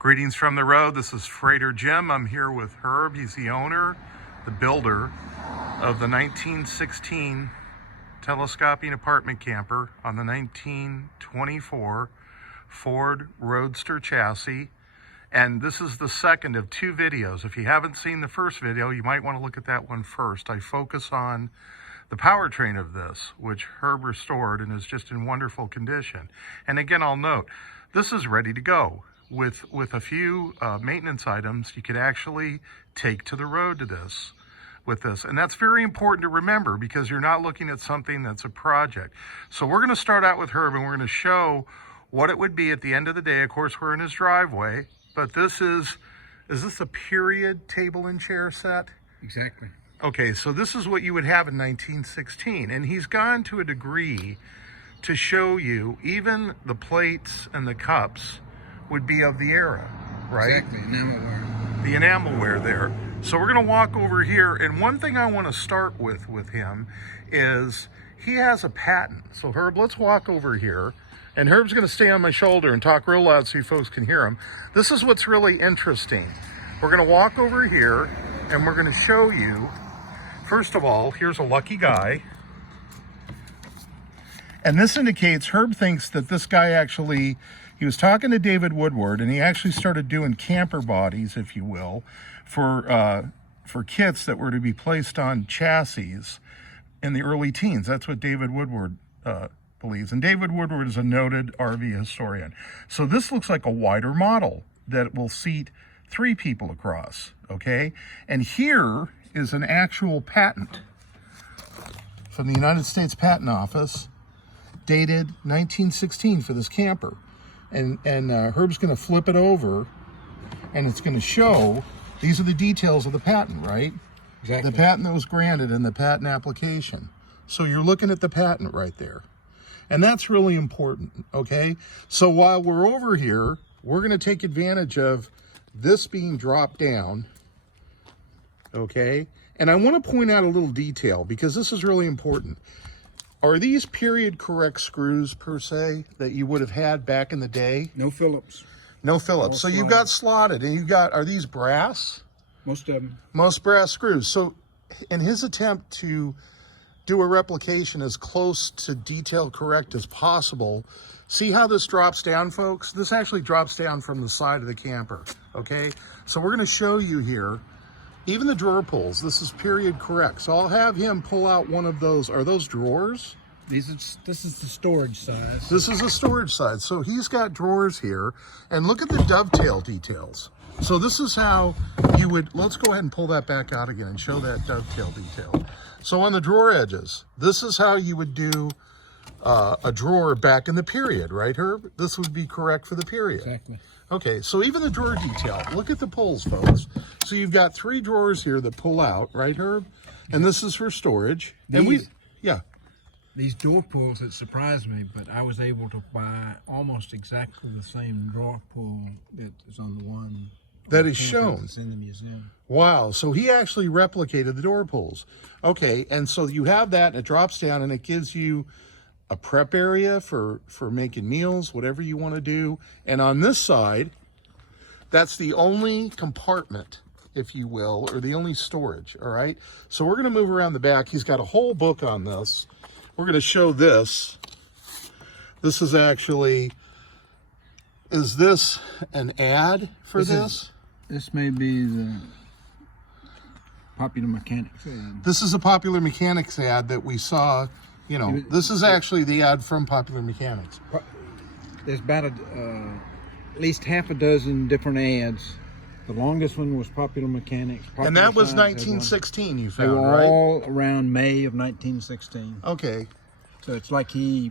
Greetings from the road. This is Freighter Jim. I'm here with Herb. He's the owner, the builder of the 1916 telescoping apartment camper on the 1924 Ford Roadster chassis. And this is the second of two videos. If you haven't seen the first video, you might want to look at that one first. I focus on the powertrain of this, which Herb restored and is just in wonderful condition. And again, I'll note, this is ready to go. With a few maintenance items you could actually take to the road with this. And that's very important to remember because you're not looking at something that's a project. So we're going to start out with Herb and we're going to show what it would be at the end of the day. Of course, we're in his driveway, but is this a period table and chair set? Exactly. Okay, so this is what you would have in 1916. And he's gone to a degree to show you even the plates and the cups would be of the era, right? Exactly, enamelware. The enamelware there. So we're gonna walk over here, and one thing I wanna start with him is he has a patent. So Herb, let's walk over here, and Herb's gonna stay on my shoulder and talk real loud so you folks can hear him. This is what's really interesting. We're gonna walk over here, and we're gonna show you, first of all, here's a lucky guy. And this indicates Herb thinks that this guy actually, he was talking to David Woodward, and he actually started doing camper bodies, if you will, for kits that were to be placed on chassis in the early teens. That's what David Woodward believes. And David Woodward is a noted RV historian. So this looks like a wider model that will seat 3 people across, okay? And here is an actual patent from the United States Patent Office, dated 1916 for this camper. And Herb's going to flip it over, and it's going to show, these are the details of the patent, right? Exactly. The patent that was granted in the patent application. So you're looking at the patent right there. And that's really important, okay? So while we're over here, we're going to take advantage of this being dropped down, okay? And I want to point out a little detail because this is really important. Are these period correct screws per se that you would have had back in the day? No Phillips. No Phillips. So you've got slotted, and are these brass? Most of them. Most brass screws. So in his attempt to do a replication as close to detail correct as possible, see how this drops down, folks? This actually drops down from the side of the camper, okay? So we're gonna show you here, even the drawer pulls, this is period correct. So I'll have him pull out one of those. Are those drawers? This is the storage size. This is the storage side. So he's got drawers here, and look at the dovetail details. So this is how you would, let's go ahead and pull that back out again and show that dovetail detail. So on the drawer edges, this is how you would do a drawer back in the period, right, Herb? This would be correct for the period. Exactly. Okay, so even the drawer detail, look at the pulls, folks. So you've got 3 drawers here that pull out, right, Herb? And this is for storage. These door pulls, it surprised me, but I was able to buy almost exactly the same drawer pull that is on the one that is shown. It's in the museum. Wow, so he actually replicated the door pulls. Okay, and so you have that, and it drops down, and it gives you a prep area for making meals, whatever you want to do. And on this side, that's the only compartment, if you will, or the only storage, all right? So we're going to move around the back. He's got a whole book on this. We're going to show this. This is actually, is this an ad for this? This may be the Popular Mechanics ad. This is a Popular Mechanics ad that we saw. You know, this is actually the ad from Popular Mechanics. There's about at least half a dozen different ads. The longest one was Popular Mechanics. And that was 1916 you found, right? They were right? all around May of 1916. Okay. So it's like he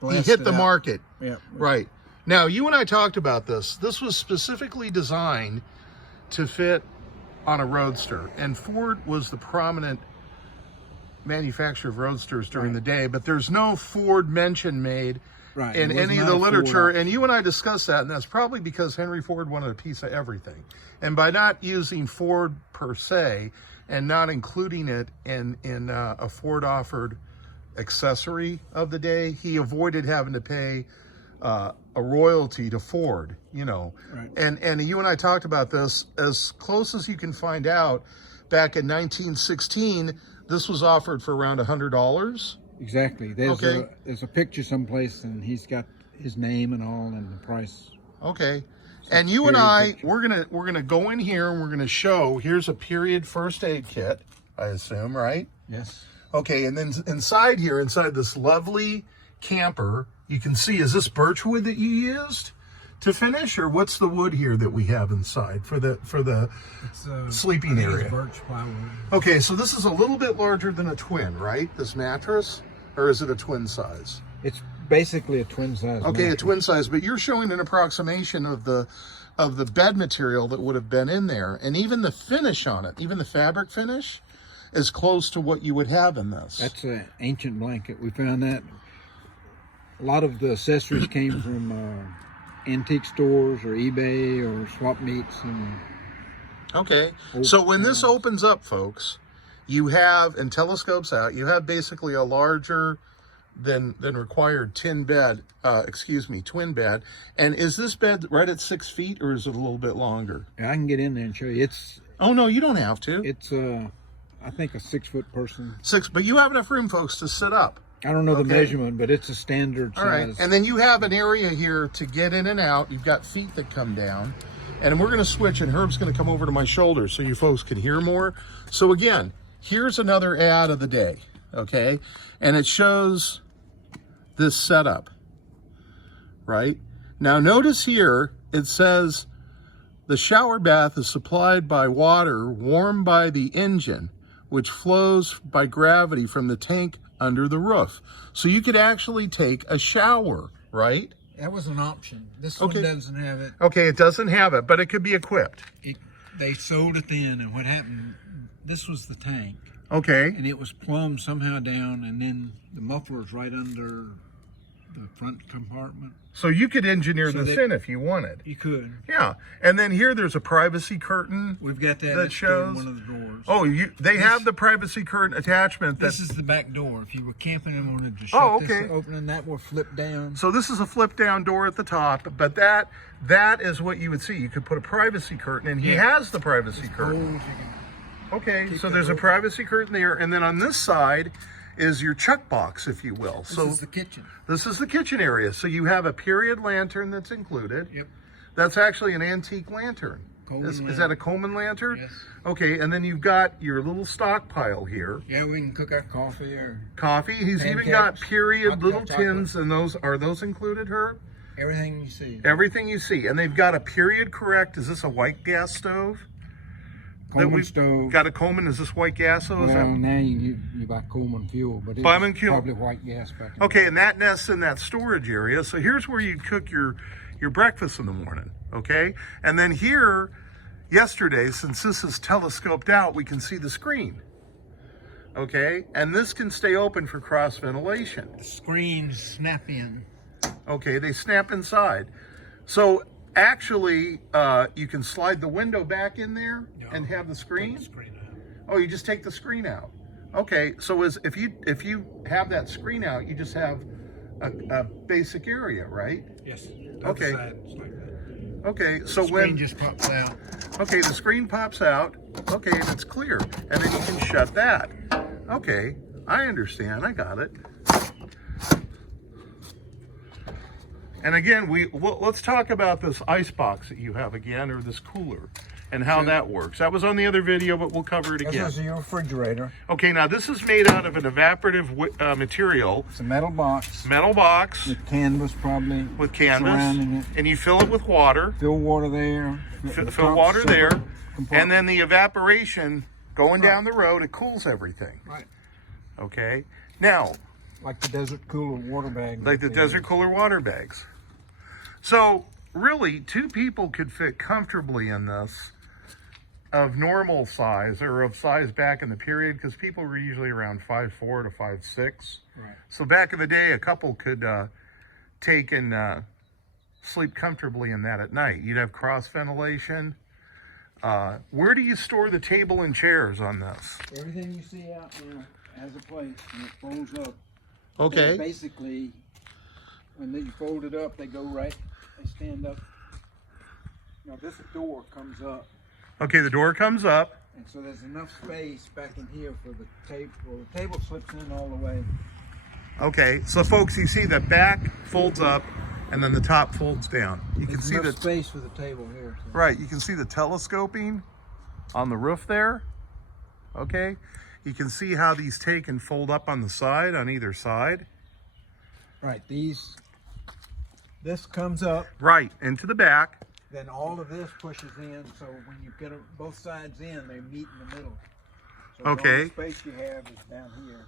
hit the market. Yeah. Right. Now, you and I talked about this. This was specifically designed to fit on a Roadster. And Ford was the prominent manufacturer of Roadsters during the day, but there's no Ford mention made in any of the literature. And you and I discussed that, and that's probably because Henry Ford wanted a piece of everything. And by not using Ford per se and not including it in a Ford offered accessory of the day, he avoided having to pay a a royalty to Ford, you know. Right. And you and I talked about this. As close as you can find out, back in 1916, this was offered for around $100. Exactly. There's a picture someplace, and he's got his name and all, and the price. Okay. And you and I, we're gonna go in here and we're gonna show. Here's a period first aid kit, I assume, right? Yes. Okay, and then inside here, inside this lovely camper, you can see, is this birch wood that you used to finish, or what's the wood here that we have inside for the sleeping area? It's birch plywood. Okay, so this is a little bit larger than a twin, right? This mattress, or is it a twin size? It's basically a twin size. Okay, mattress. a twin size, but you're showing an approximation of the bed material that would have been in there, and even the finish on it, even the fabric finish, is close to what you would have in this. That's an ancient blanket. We found that a lot of the accessories came from antique stores or eBay or swap meets. And okay, so when this opens up, folks, you have, and telescopes out, you have basically a larger than required twin bed. And is this bed right at 6 feet, or is it a little bit longer? I can get in there and show you. Oh no, you don't have to. It's I think a 6 foot person. But you have enough room, folks, to sit up. I don't know the measurement, but it's a standard size. All right, and then you have an area here to get in and out. You've got feet that come down, and we're going to switch, and Herb's going to come over to my shoulder so you folks can hear more. So again, here's another ad of the day, okay? And it shows this setup, right? Now notice here, it says the shower bath is supplied by water warmed by the engine, which flows by gravity from the tank under the roof. So you could actually take a shower, right? That was an option. This one doesn't have it. Okay, it doesn't have it, but it could be equipped. They sold it then, and what happened, this was the tank. Okay. And it was plumbed somehow down, and then the muffler's right under the front compartment. So you could engineer this in if you wanted. You could. Yeah. And then here there's a privacy curtain. We've got that shows one of the doors. Oh, they have the privacy curtain attachment. This is the back door. If you were camping and wanted to shut this opening, that will flip down. So this is a flip down door at the top, but that is what you would see. You could put a privacy curtain, and he has the privacy curtain. Okay, so there's a privacy curtain there, and then on this side is your chuck box, if you will. This is the kitchen. This is the kitchen area. So you have a period lantern that's included. Yep. That's actually an antique lantern. Is that a Coleman lantern? Yes. Okay, and then you've got your little stockpile here. Yeah, we can cook our coffee or coffee. He's pancakes, even got period little chocolate. tins, and are those included, Herb? Everything you see. Everything you see, and they've got a period correct. Is this a white gas stove? Coleman stove. Got a Coleman. Is this white gas? Well, now you buy Coleman fuel, but it's probably white gas back in Okay, and that nests in that storage area. So here's where you cook your breakfast in the morning, okay? And then here, yesterday, since this is telescoped out, we can see the screen, okay? And this can stay open for cross ventilation. The screens snap in. Okay, they snap inside. So actually, you can slide the window back in there and have the screen. Take the screen out. Oh, you just take the screen out. Okay, so if you have that screen out, you just have a basic area, right? Yes. Okay. Okay, so the screen just pops out. Okay, the screen pops out. Okay, and it's clear, and then you can shut that. Okay, I understand. I got it. And again, let's talk about this ice box that you have again, or this cooler, and how that works. That was on the other video, but we'll cover it again. This is your refrigerator. Okay, now this is made out of an evaporative material. It's a metal box. Metal box. With canvas, probably. With canvas. Surrounding it. And you fill it with water. Fill water there. Fill water there. And then the evaporation going down the road, it cools everything. Right. Okay. Now, like the desert cooler water bags. Like the desert cooler water bags. So really, 2 people could fit comfortably in this, of normal size, or of size back in the period, because people were usually around 5'4" to 5'6". Right. So back in the day, a couple could take and sleep comfortably in that at night. You'd have cross ventilation. Where do you store the table and chairs on this? Everything you see out there has a place, and it folds up. Okay. Basically, when you fold it up, they go right, they stand up. Now this door comes up. Okay, the door comes up. And so there's enough space back in here for the table. Well, the table slips in all the way. Okay, so folks, you see the back folds up and then the top folds down. You can see enough the space for the table here. So. right. You can see the telescoping on the roof there. Okay, you can see how these take and fold up on the side on either side. Right. This comes up. Right into the back. Then all of this pushes in. So when you get both sides in, they meet in the middle. So Okay. The only space you have is down here,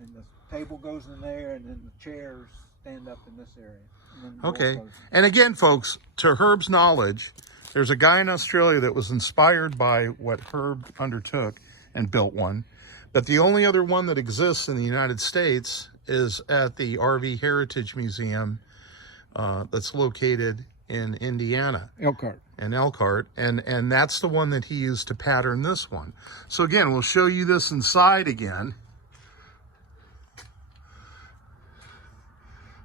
and the table goes in there, and then the chairs stand up in this area. And then the door Okay. closes. And again, folks, to Herb's knowledge, there's a guy in Australia that was inspired by what Herb undertook and built one. But the only other one that exists in the United States is at the RV Heritage Museum that's located in Indiana. Elkhart. And Elkhart, and that's the one that he used to pattern this one. So again, we'll show you this inside again.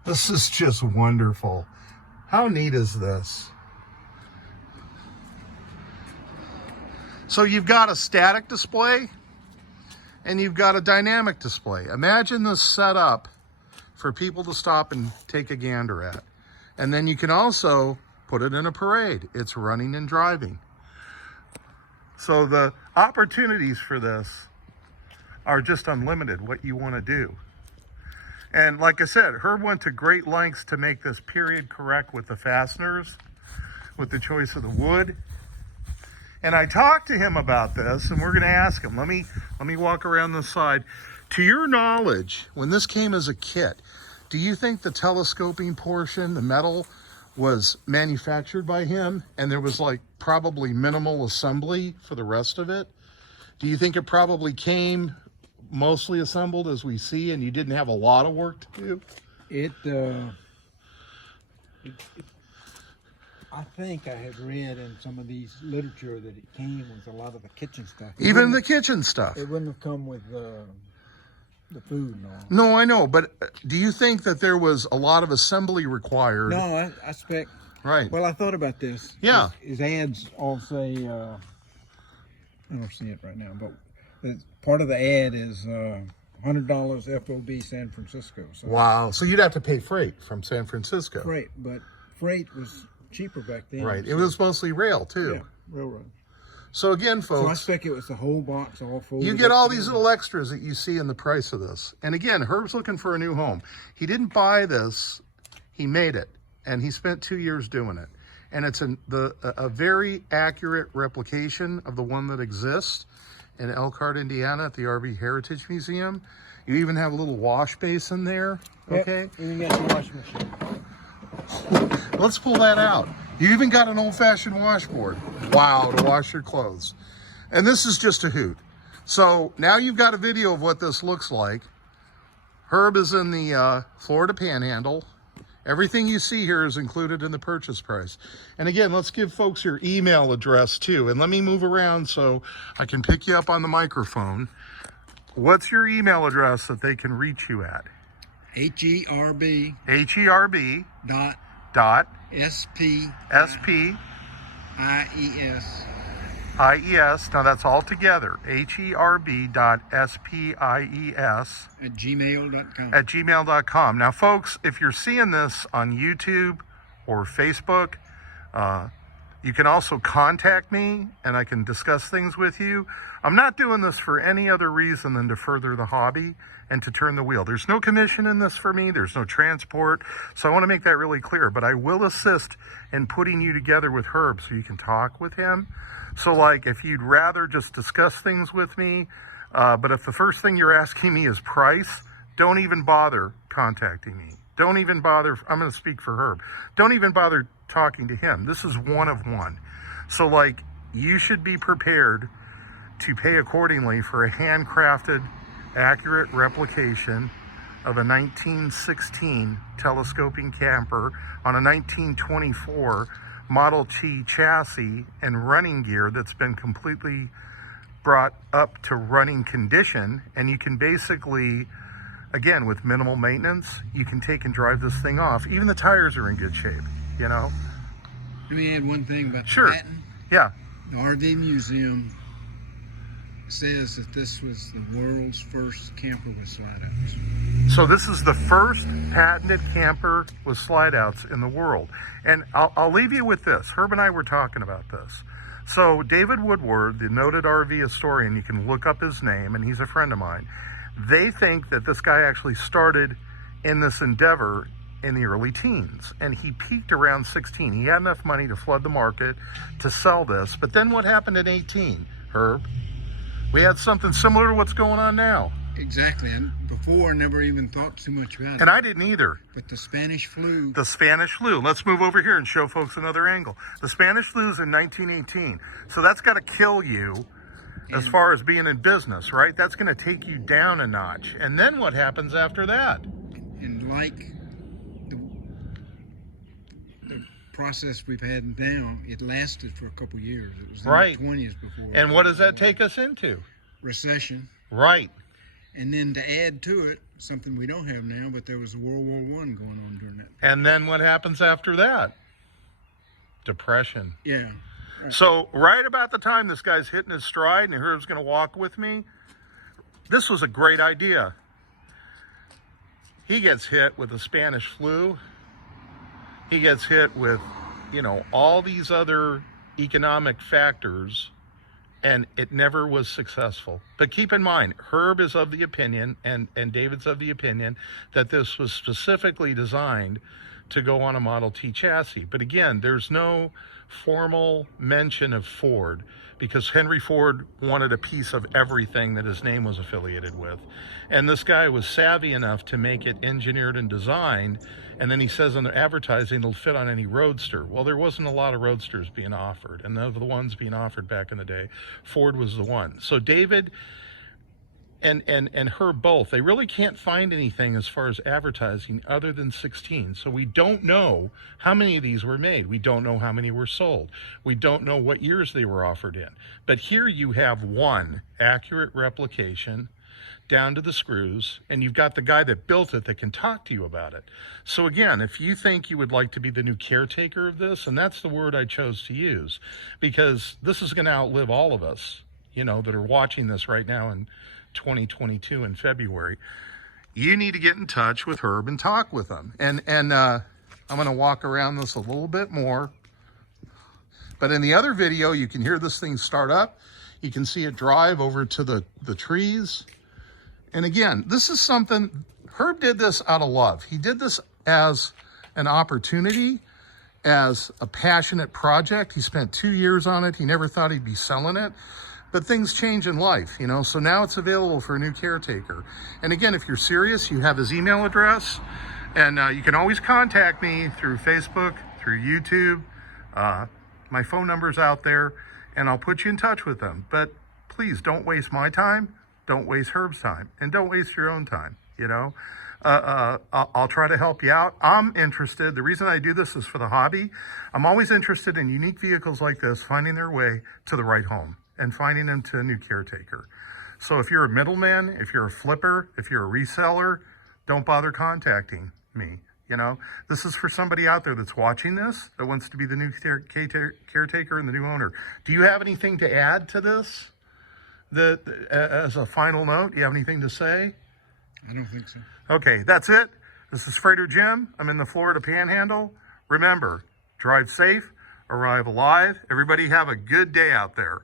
This is just wonderful. How neat is this? So you've got a static display and you've got a dynamic display. Imagine this set up for people to stop and take a gander at. And then you can also put it in a parade. It's running and driving. So the opportunities for this are just unlimited, what you want to do. And like I said, Herb went to great lengths to make this period correct with the fasteners, with the choice of the wood. And I talked to him about this, and we're going to ask him. Let me walk around this side. To your knowledge, when this came as a kit, do you think the telescoping portion, the metal, was manufactured by him and there was like probably minimal assembly for the rest of it? Do you think it probably came mostly assembled as we see and you didn't have a lot of work to do? I think I had read in some of these literature that it came with a lot of the kitchen stuff. Even the kitchen stuff. It wouldn't have come with the food and all. No, I know, but do you think that there was a lot of assembly required? No, I expect. Right. Well, I thought about this. Yeah. His ads all say, I don't see it right now, but part of the ad is $100 FOB San Francisco. So Wow. So you'd have to pay freight from San Francisco. freight, but freight was cheaper back then. Right. It so- was mostly rail too. Yeah, railroad. So again, So I folks, expect it was the whole box all folded. you get up all these together. little extras that you see in the price of this. And again, Herb's looking for a new home. He didn't buy this, he made it. And he spent 2 years doing it. And it's a very accurate replication of the one that exists in Elkhart, Indiana at the RV Heritage Museum. You even have a little wash basin there, Yep, okay? and you got the washing machine. Let's pull that out. You even got an old-fashioned washboard. Wow, to wash your clothes. And this is just a hoot. So now you've got a video of what this looks like. Herb is in the Florida Panhandle. Everything you see here is included in the purchase price. And again, let's give folks your email address too. And let me move around so I can pick you up on the microphone. What's your email address that they can reach you at? HERB HERB dot SPIES. Now that's all together. HERB.SPIES at gmail.com. at gmail.com. Now, folks, if you're seeing this on YouTube or Facebook, you can also contact me and I can discuss things with you. I'm not doing this for any other reason than to further the hobby and to turn the wheel. There's no commission in this for me. There's no transport. So I want to make that really clear. But I will assist in putting you together with Herb so you can talk with him. So like if you'd rather just discuss things with me, but if the first thing you're asking me is price, don't even bother contacting me. Don't even bother, I'm going to speak for Herb. Don't even bother talking to him. This is one of one. So like you should be prepared to pay accordingly for a handcrafted, accurate replication of a 1916 telescoping camper on a 1924 Model T chassis and running gear that's been completely brought up to running condition, and you can basically again, with minimal maintenance, you can take and drive this thing off. Even the tires are in good shape, you know? Let me add one thing about Sure. the patent. Yeah. The RV Museum says that this was the world's first camper with slide outs. So this is the first patented camper with slide outs in the world. And I'll leave you with this. Herb and I were talking about this. So David Woodward, the noted RV historian, you can look up his name, and he's a friend of mine. They think that this guy actually started in this endeavor in the early teens, and he peaked around 16. He had enough money to flood the market to sell this. But then what happened at 18, Herb? We had something similar to what's going on now. Exactly, and before I never even thought too much about it. And I didn't either. But the Spanish flu. The Spanish flu. Let's move over here and show folks another angle. The Spanish flu is in 1918. So that's got to kill you as far as being in business, right? That's going to take you down a notch. And then what happens after that? And like the process we've had now, it lasted for a couple years. It was in Right. the 20s before. And what does that take us into? Recession. Right. And then to add to it, something we don't have now, but there was World War I going on during that. And then what happens after that? Depression. Yeah. Right. So right about the time this guy's hitting his stride and Herb's going to walk with me, this was a great idea. He gets hit with the Spanish flu. He gets hit with, you know, all these other economic factors, and it never was successful. But keep in mind, Herb is of the opinion, and David's of the opinion, that this was specifically designed to go on a Model T chassis. But again, there's no formal mention of Ford, because Henry Ford wanted a piece of everything that his name was affiliated with. And this guy was savvy enough to make it engineered and designed, and then he says on the advertising it'll fit on any roadster. Well, there wasn't a lot of roadsters being offered, and of the ones being offered back in the day, Ford was the one. So David and Herb both, they really can't find anything as far as advertising other than 16. So we don't know how many of these were made. We don't know how many were sold. We don't know what years they were offered in. But here you have one accurate replication down to the screws, and you've got the guy that built it that can talk to you about it. So again, if you think you would like to be the new caretaker of this, and that's the word I chose to use, because this is going to outlive all of us, you know, that are watching this right now in 2022 in February, you need to get in touch with Herb and talk with him. And I'm going to walk around this a little bit more. But in the other video, you can hear this thing start up. You can see it drive over to the trees. And again, this is something, Herb did this out of love. He did this as an opportunity, as a passionate project. He spent 2 years on it. He never thought he'd be selling it. But things change in life, you know, so now it's available for a new caretaker. And again, if you're serious, you have his email address, and you can always contact me through Facebook, through YouTube. My phone number's out there, and I'll put you in touch with them. But please don't waste my time, don't waste Herb's time, and don't waste your own time, you know. I'll try to help you out. I'm interested. The reason I do this is for the hobby. I'm always interested in unique vehicles like this finding their way to the right home and finding them to a new caretaker. So if you're a middleman, if you're a flipper, if you're a reseller, don't bother contacting me. You know, this is for somebody out there that's watching this, that wants to be the new caretaker and the new owner. Do you have anything to add to this? As a final note, do you have anything to say? I don't think so. Okay, that's it. This is Freighter Jim. I'm in the Florida Panhandle. Remember, drive safe, arrive alive. Everybody have a good day out there.